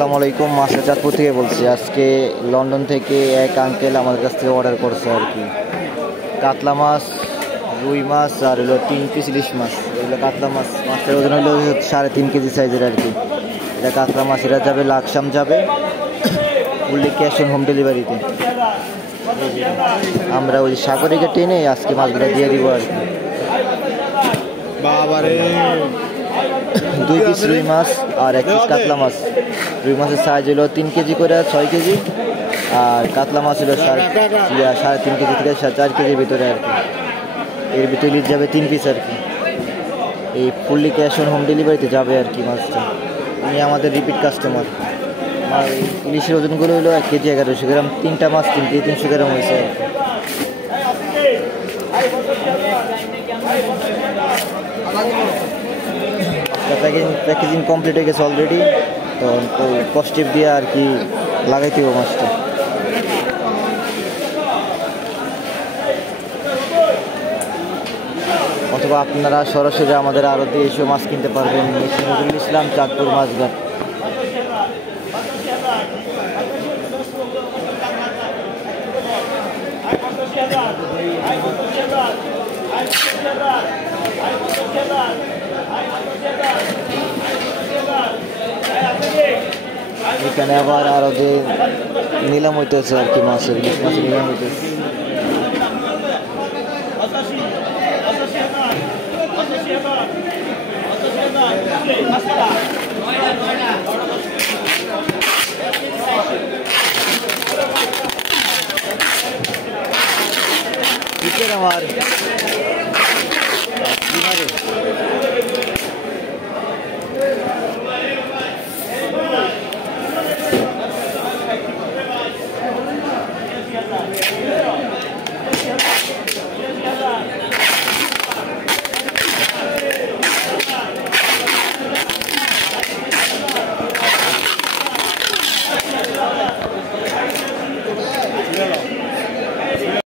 আসসালামু আলাইকুম, মাস্টার চাঁদপুর থেকে বলছি। আজকে লন্ডন থেকে এক আঙ্কেল আমাদের কাছ থেকে অর্ডার করছে আর কি কাতলা মাছ, রুই মাছ আর হলো 3 পিস ইলিশ মাছ। এগুলো কাতলা মাছ, মাছটার ওজন হলো 3.5 কেজি সাইজের আর কি। এটা কাতলা মাছ, এটা যাবে লাকসাম, যাবে ফুললি ক্যাশ অন হোম ডেলিভারিতে। আমরা ওই সাগরিকা ট্রেনে আজকে মাছগুলো দিয়ে দিব আর কি। 2 পিস রুই মাছ আর 1 পিস কাতলা মাছ। রুই মাছের সাইজ হলো 3 কেজি করে 6 কেজি, আর কাতলা মাছ হলো 3.5 কেজি থেকে 4 কেজির ভিতরে আর কি। এর ভিতরে ইলিশ যাবে 3 পিস আর কি। এই ফুললি ক্যাশ অন হোম ডেলিভারিতে যাবে আর কি মাছটা। উনি আমাদের রিপিট কাস্টমার। আর ইলিশের ওজনগুলো হলো 1 কেজি 1100 গ্রাম। 3টা মাছ 3 কেজি 300 গ্রাম হয়েছে আর কি। প্যাকেজিং কমপ্লিট হয়ে গেছে অলরেডি, তো কস্টিপ দিয়ে আর কি লাগাইতে হবে মাছটা। অথবা আপনারা সরাসরি আমাদের আড়তে এসে মাছ কিনতে পারবেন। নজরুল ইসলাম, চাঁদপুর মাছঘাট। এখানে আবার আরো যে নিলাম হইতেছে আর কি, মাছের ইলিশ মাছের নিলাম হইতেছে। আমার